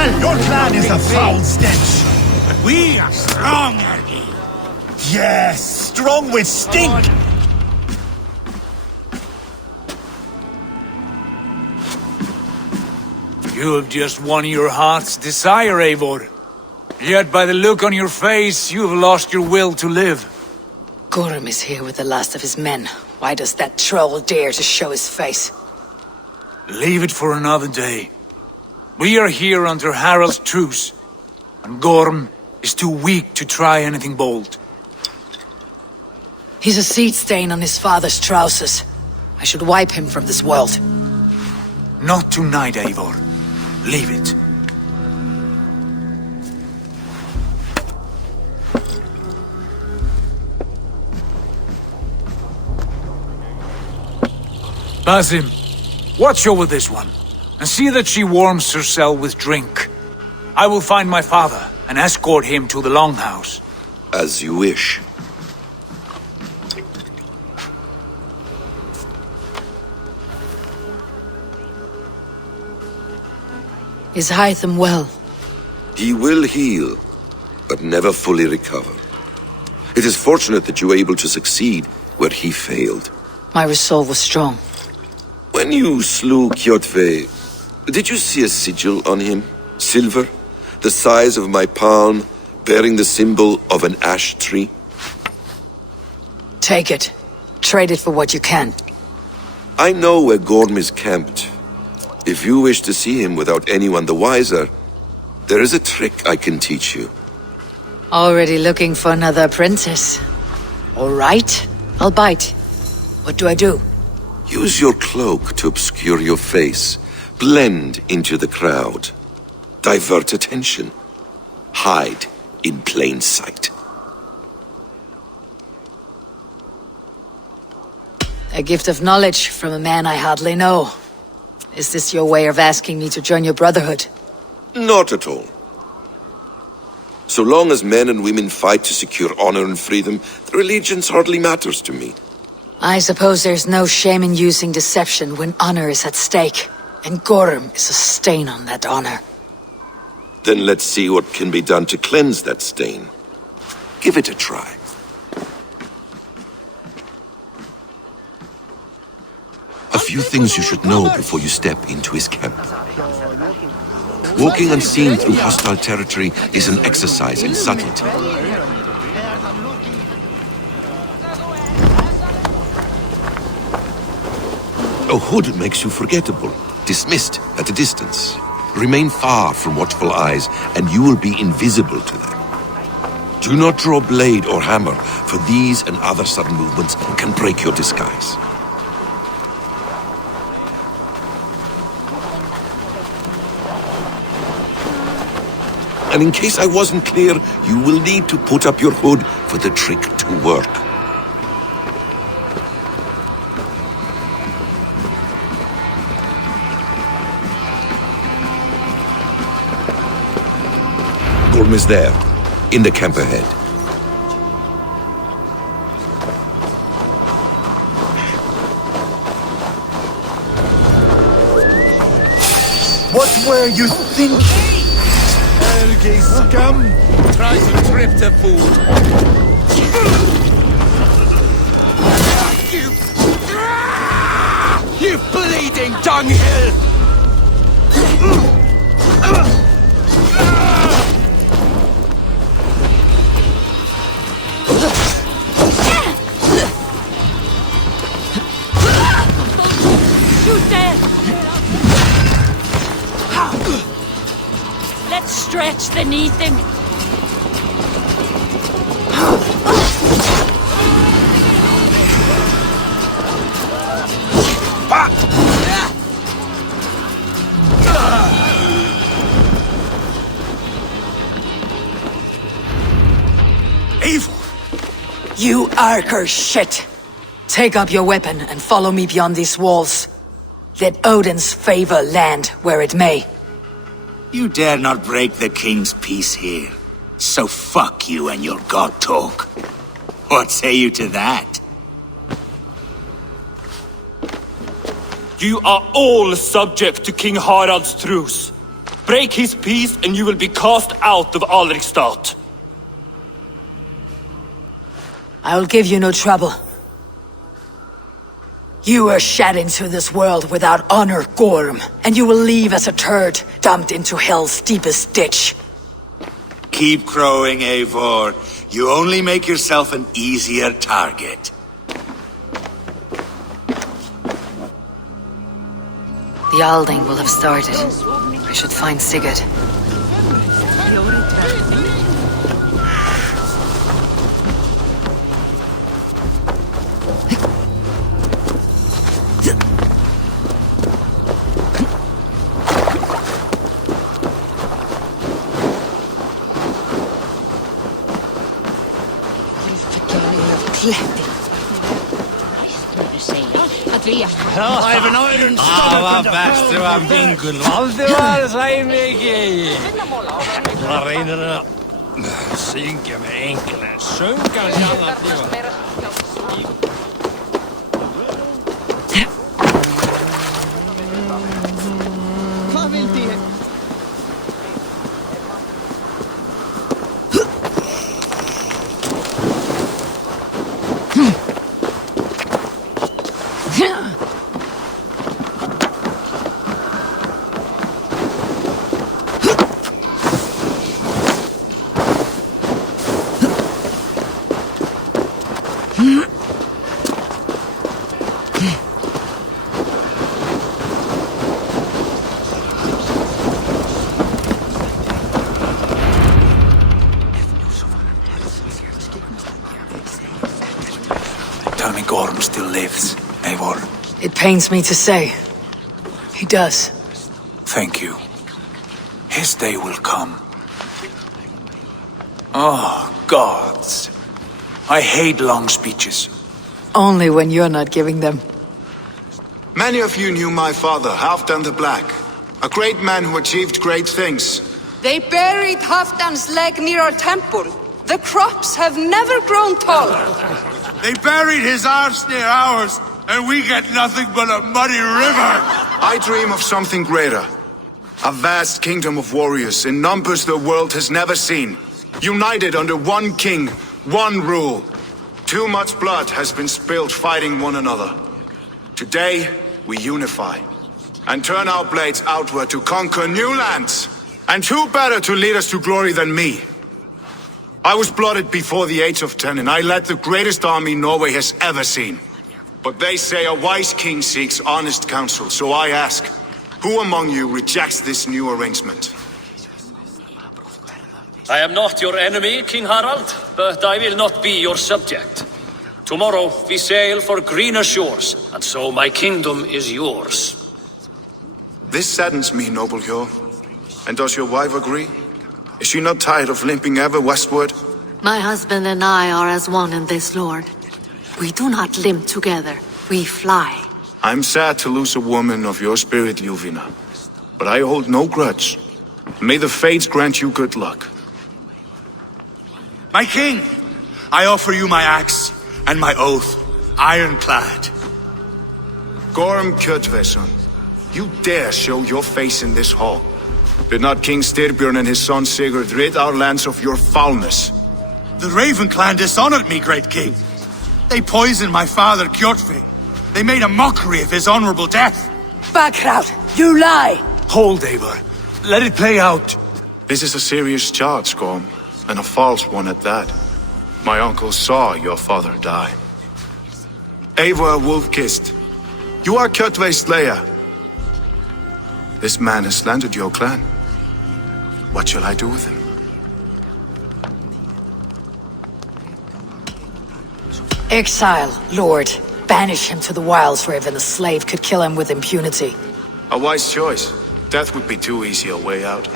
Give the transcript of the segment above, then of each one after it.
Your clan is a foul stench. We are strong, Ergi. Yes, strong with stink. You have just won your heart's desire, Eivor. Yet by the look on your face, you have lost your will to live. Gorm is here with the last of his men. Why does that troll dare to show his face? Leave it for another day. We are here under HARALD's truce, and Gorm is too weak to try anything bold. He's a seed stain on his father's trousers. I should wipe him from this world. Not tonight, Eivor. Leave it. Basim, watch over this one, and see that she warms herself with drink. I will find my father and escort him to the Longhouse. As you wish. Is Hytham well? He will heal, but never fully recover. It is fortunate that you were able to succeed where he failed. My resolve was strong. When you slew Kjotve, did you see a sigil on him? Silver, the size of my palm, bearing the symbol of an ash tree? Take it. Trade it for what you can. I know where Gorm is camped. If you wish to see him without anyone the wiser, there is a trick I can teach you. Already looking for another apprentice. All right, I'll bite. What do I do? Use your cloak to obscure your face. Blend into the crowd. Divert attention. Hide in plain sight. A gift of knowledge from a man I hardly know. Is this your way of asking me to join your brotherhood? Not at all. So long as men and women fight to secure honor and freedom, their allegiance hardly matters to me. I suppose there's no shame in using deception when honor is at stake. And Gorm is a stain on that honor. Then let's see what can be done to cleanse that stain. Give it a try. A few things you should know before you step into his camp. Walking unseen through hostile territory is an exercise in subtlety. A hood makes you forgettable, dismissed at a distance. Remain far from watchful eyes, and you will be invisible to them. Do not draw blade or hammer, for these and other sudden movements can break your disguise. And in case I wasn't clear, you will need to put up your hood for the trick to work. Gorm is there, in the camp ahead. What's where you think? Erge scum! Try to trip the food. You bleeding dunghill! Shoot there! Let's stretch the knee thing. Eivor! You Arker shit! Take up your weapon and follow me beyond these walls. Let Odin's favor land where it may. You dare not break the king's peace here. So fuck you and your god talk. What say you to that? You are all subject to King Harald's truce. Break his peace and you will be cast out of Alrikstad. I will give you no trouble. You were shed into this world without honor, Gorm, and you will leave as a turd, dumped into hell's deepest ditch. Keep crowing, Eivor. You only make yourself an easier target. The Alding will have started. I should find Sigurd. Vad bäst, det var Vinkul. Valdemar, säg mig. Jag reiner att synka med enkeln. Sjunka med annat. Vad vill du? Tell me Gorm still lives, Eivor. It pains me to say. He does. Thank you. His day will come. Oh, gods. I hate long speeches. Only when you're not giving them. Many of you knew my father, Halfdan the Black. A great man who achieved great things. They buried Halfdan's leg near our temple. The crops have never grown tall. They buried his arse near ours, and we get nothing but a muddy river! I dream of something greater. A vast kingdom of warriors in numbers the world has never seen. United under one king, one rule. Too much blood has been spilled fighting one another. Today, we unify. And turn our blades outward to conquer new lands. And who better to lead us to glory than me? I was blooded before the age of 10, and I led the greatest army Norway has ever seen. But they say a wise king seeks honest counsel, so I ask, who among you rejects this new arrangement? I am not your enemy, King Harald, but I will not be your subject. Tomorrow we sail for greener shores, and so my kingdom is yours. This saddens me, noble Hjor. And does your wife agree? Is she not tired of limping ever westward? My husband and I are as one in this, Lord. We do not limp together, we fly. I'm sad to lose a woman of your spirit, Ljuvina. But I hold no grudge. May the fates grant you good luck. My king, I offer you my axe and my oath, ironclad. Gorm Kjotveson, you dare show your face in this hall. Did not King Styrbjörn and his son Sigurd rid our lands of your foulness? The Raven clan dishonored me, great king. They poisoned my father, Kjotve. They made a mockery of his honorable death. Backrout, you lie! Hold, Eivor. Let it play out. This is a serious charge, Gorm, and a false one at that. My uncle saw your father die. Eivor Wolf-Kissed, you are Kjotve's slayer. This man has slandered your clan. What shall I do with him? Exile, Lord. Banish him to the wilds where even a slave could kill him with impunity. A wise choice. Death would be too easy a way out.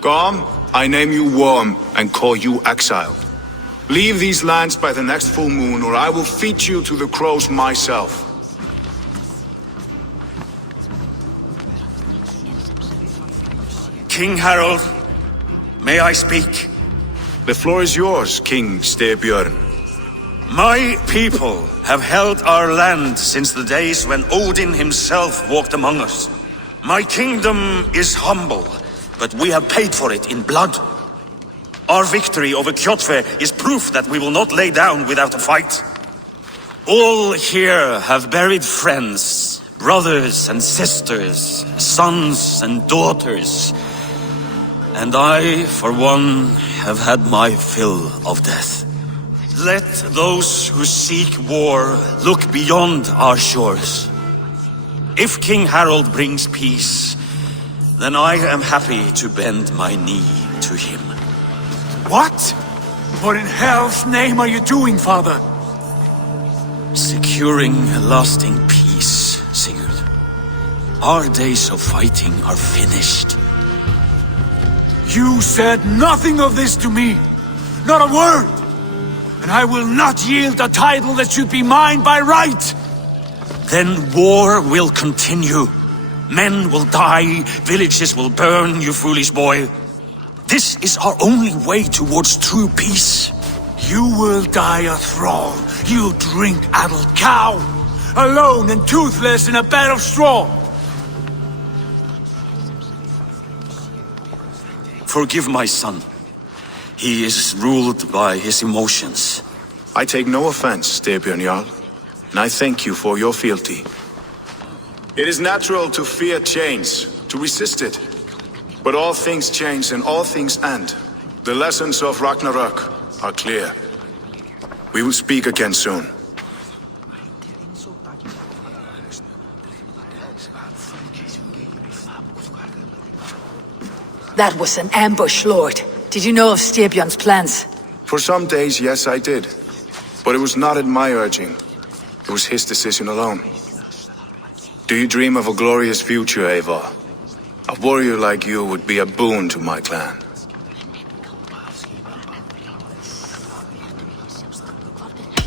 Gorm, I name you Worm and call you exiled. Leave these lands by the next full moon, or I will feed you to the crows myself. King Harald, may I speak? The floor is yours, King Styrbjörn. My people have held our land since the days when Odin himself walked among us. My kingdom is humble, but we have paid for it in blood. Our victory over Kjotve is proof that we will not lay down without a fight. All here have buried friends, brothers and sisters, sons and daughters. And I, for one, have had my fill of death. Let those who seek war look beyond our shores. If King Harald brings peace, then I am happy to bend my knee to him. What? What in hell's name are you doing, father? Securing a lasting peace, Sigurd. Our days of fighting are finished. You said nothing of this to me. Not a word. And I will not yield a title that should be mine by right. Then war will continue. Men will die, villages will burn, you foolish boy. This is our only way towards true peace. You will die a thrall, you drink-addled cow, alone and toothless in a bed of straw. Forgive my son. He is ruled by his emotions. I take no offense, Styrbjörn Jarl, and I thank you for your fealty. It is natural to fear change, to resist it. But all things change and all things end. The lessons of Ragnarok are clear. We will speak again soon. That was an ambush, Lord. Did you know of Styrbjörn's plans? For some days, yes, I did. But it was not at my urging. It was his decision alone. Do you dream of a glorious future, Eivor? A warrior like you would be a boon to my clan.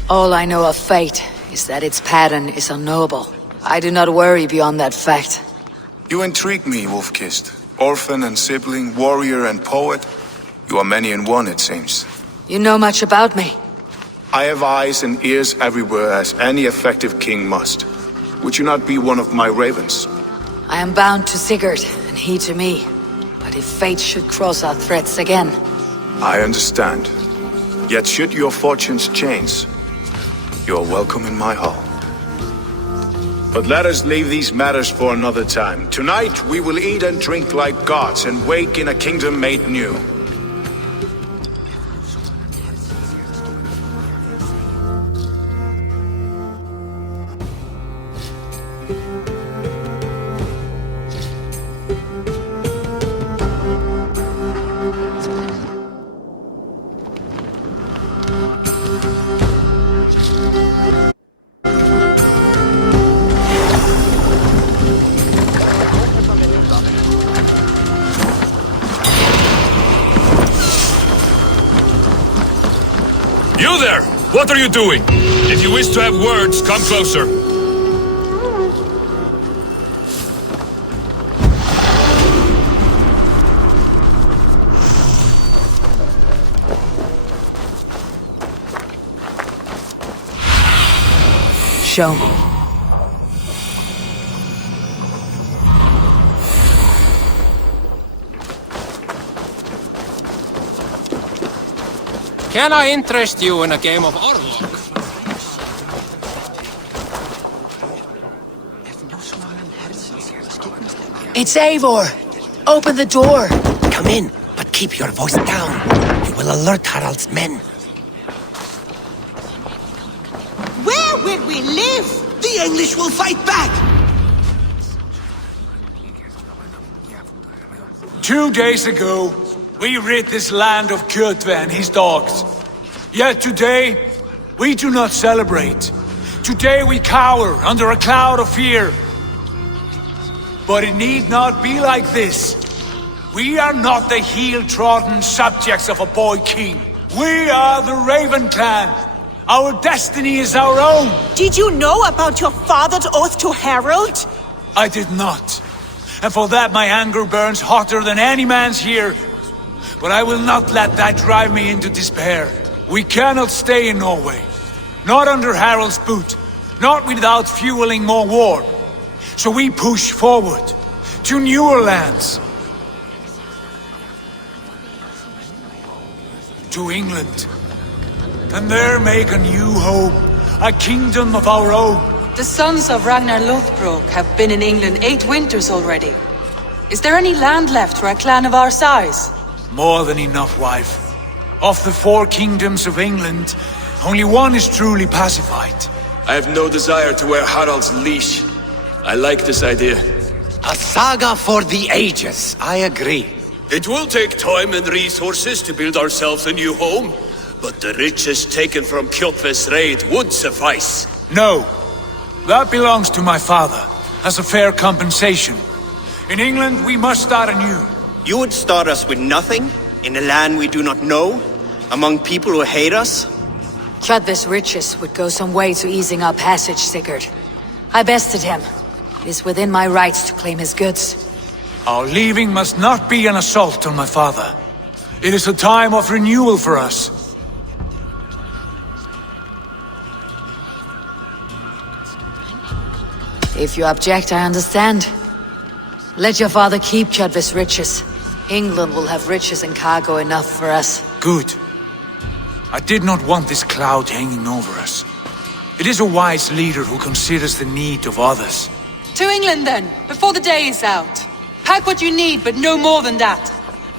All I know of fate is that its pattern is unknowable. I do not worry beyond that fact. You intrigue me, Wolf-Kissed. Orphan and sibling, warrior and poet. You are many in one, it seems. You know much about me. I have eyes and ears everywhere, as any effective king must. Would you not be one of my ravens? I am bound to Sigurd, and he to me. But if fate should cross our threads again... I understand. Yet should your fortunes change, you are welcome in my hall. But let us leave these matters for another time. Tonight we will eat and drink like gods and wake in a kingdom made new. You there! What are you doing? If you wish to have words, come closer. Show me. Can I interest you in a game of Orlok? It's Eivor! Open the door! Come in, but keep your voice down. You will alert Harald's men. Where will we live? The English will fight back! 2 days ago, we rid this land of Kjotve and his dogs. Yet today, we do not celebrate. Today we cower under a cloud of fear. But it need not be like this. We are not the heel-trodden subjects of a boy king. We are the Raven clan. Our destiny is our own. Did you know about your father's oath to Harald? I did not. And for that my anger burns hotter than any man's here. But I will not let that drive me into despair. We cannot stay in Norway. Not under Harald's boot. Not without fueling more war. So we push forward. to newer lands. To England. And there make a new home, a kingdom of our own. The sons of Ragnar Lothbrok have been in England 8 winters already. Is there any land left for a clan of our size? More than enough, wife. Of the 4 kingdoms of England, only one is truly pacified. I have no desire to wear Harald's leash. I like this idea. A saga for the ages, I agree. It will take time and resources to build ourselves a new home, but the riches taken from Kjotve's raid would suffice. No. That belongs to my father, as a fair compensation. In England, we must start anew. You would start us with nothing? In a land we do not know? Among people who hate us? Kjotve's riches would go some way to easing our passage, Sigurd. I bested him. It is within my rights to claim his goods. Our leaving must not be an assault on my father. It is a time of renewal for us. If you object, I understand. Let your father keep Kjotve's riches. England will have riches and cargo enough for us. Good. I did not want this cloud hanging over us. It is a wise leader who considers the need of others. To England then, before the day is out. Pack what you need, but no more than that.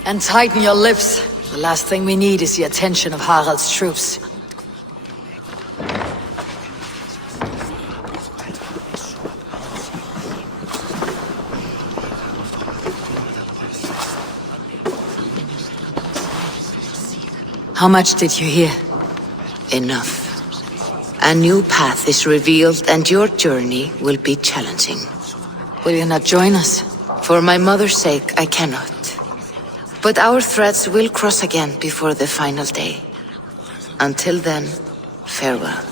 And tighten your lips. The last thing we need is the attention of Harald's troops. How much did you hear? Enough. A new path is revealed and your journey will be challenging. Will you not join us? For my mother's sake, I cannot. But our threads will cross again before the final day. Until then, farewell.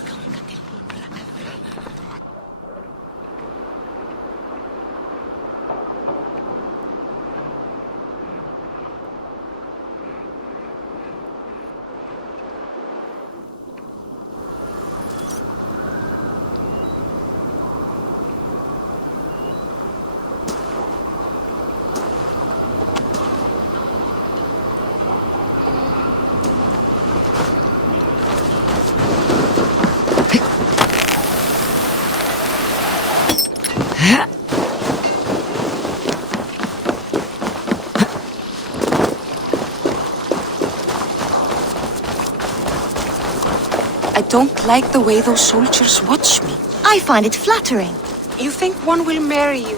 I don't like the way those soldiers watch me. I find it flattering. You think one will marry you?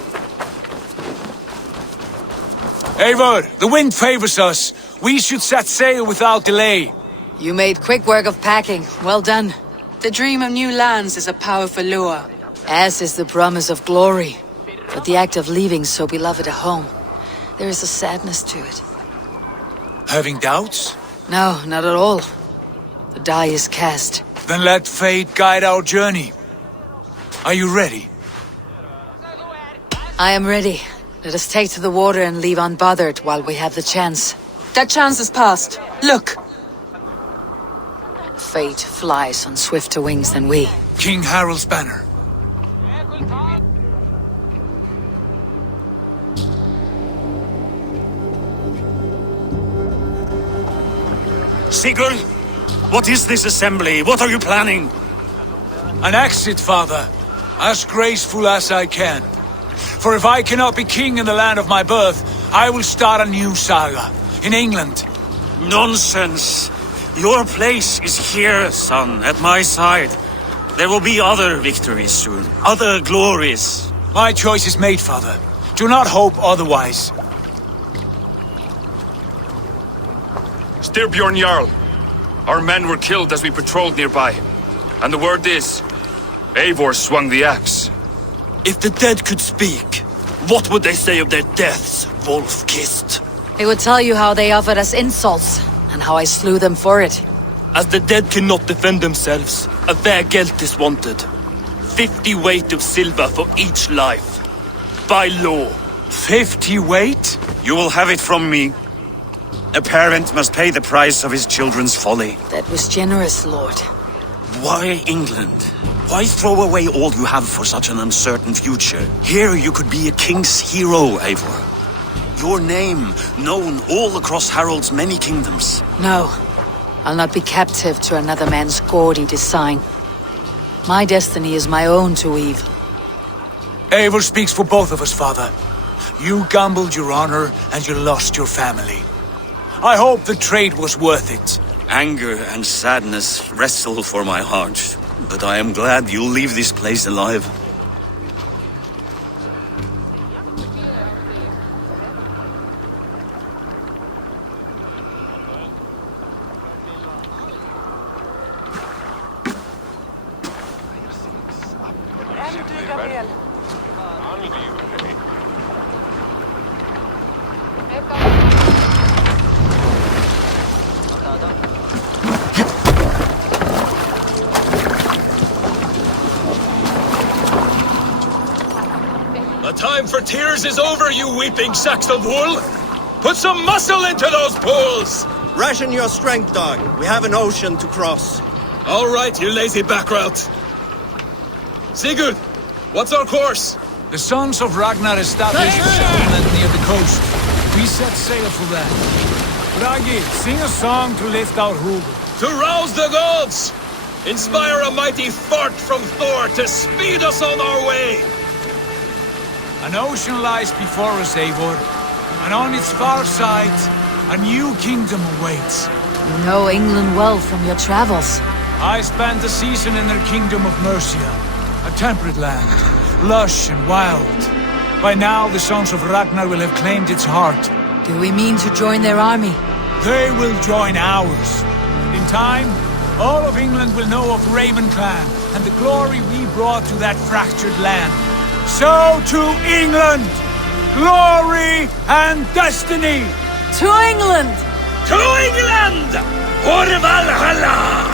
Eivor, the wind favors us. We should set sail without delay. You made quick work of packing. Well done. The dream of new lands is a powerful lure. As is the promise of glory. But the act of leaving so beloved a home, there is a sadness to it. Having doubts? No, not at all. The die is cast. Then let fate guide our journey. Are you ready? I am ready. Let us take to the water and leave unbothered while we have the chance. That chance is past. Look! Fate flies on swifter wings than we. King Harald's banner. Sigurd! What is this assembly? What are you planning? An exit, father. As graceful as I can. For if I cannot be king in the land of my birth, I will start a new saga. In England. Nonsense! Your place is here, son, at my side. There will be other victories soon. Other glories. My choice is made, father. Do not hope otherwise. Styrbjorn Jarl. Our men were killed as we patrolled nearby. And the word is, Eivor swung the axe. If the dead could speak, what would they say of their deaths, wolf-kissed? They would tell you how they offered us insults, and how I slew them for it. As the dead cannot defend themselves, a vergelt is wanted. 50 weight of silver for each life. By law. 50 weight? You will have it from me. A parent must pay the price of his children's folly. That was generous, Lord. Why England? Why throw away all you have for such an uncertain future? Here you could be a king's hero, Eivor. Your name known all across Harald's many kingdoms. No, I'll not be captive to another man's gaudy design. My destiny is my own to weave. Eivor speaks for both of us, father. You gambled your honor, and you lost your family. I hope the trade was worth it. Anger and sadness wrestle for my heart, but I am glad you'll leave this place alive. The time for tears is over, you weeping sacks of wool! Put some muscle into those pools! Ration your strength, dog. We have an ocean to cross. All right, you lazy backrout. Sigurd, what's our course? The sons of Ragnar established a settlement near the coast. We set sail for that. Bragi, sing a song to lift our hood. To rouse the gods! Inspire a mighty fart from Thor to speed us on our way! An ocean lies before us, Eivor, and on its far side, a new kingdom awaits. You know England well from your travels. I spent a season in their kingdom of Mercia, a temperate land, lush and wild. By now, the sons of Ragnar will have claimed its heart. Do we mean to join their army? They will join ours. In time, all of England will know of Raven Clan and the glory we brought to that fractured land. So to England! Glory and destiny! To England! To England! For Valhalla!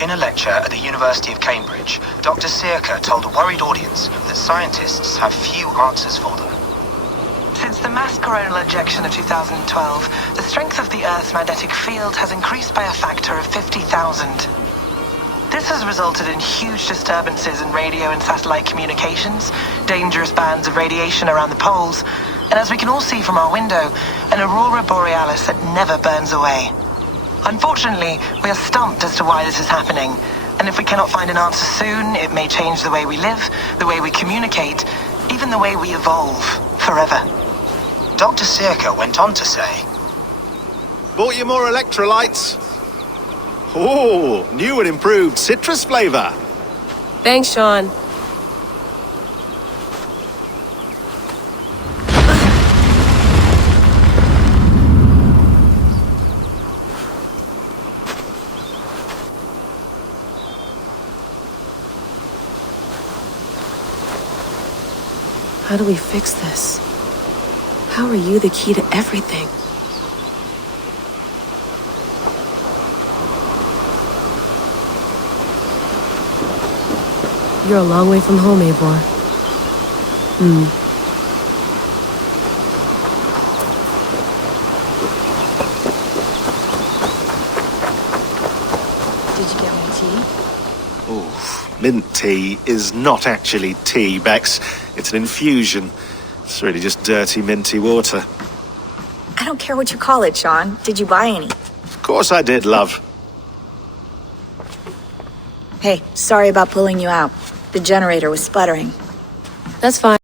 In a lecture at the University of Cambridge, Dr. Sirka told a worried audience that scientists have few answers for them. Since the mass coronal ejection of 2012, the strength of the Earth's magnetic field has increased by a factor of 50,000. This has resulted in huge disturbances in radio and satellite communications, dangerous bands of radiation around the poles, and as we can all see from our window, an aurora borealis that never burns away. Unfortunately, we are stumped as to why this is happening, and if we cannot find an answer soon, it may change the way we live, the way we communicate, even the way we evolve, forever. Dr. Sirka went on to say, Bought you more electrolytes? Oh, new and improved citrus flavor. Thanks, Sean. How do we fix this? How are you the key to everything? You're a long way from home, Eivor. Did you get my tea? Oh, mint tea is not actually tea, Bex. It's an infusion. It's really just dirty, minty water. I don't care what you call it, Sean. Did you buy any? Of course I did, love. Hey, sorry about pulling you out. The generator was sputtering. That's fine.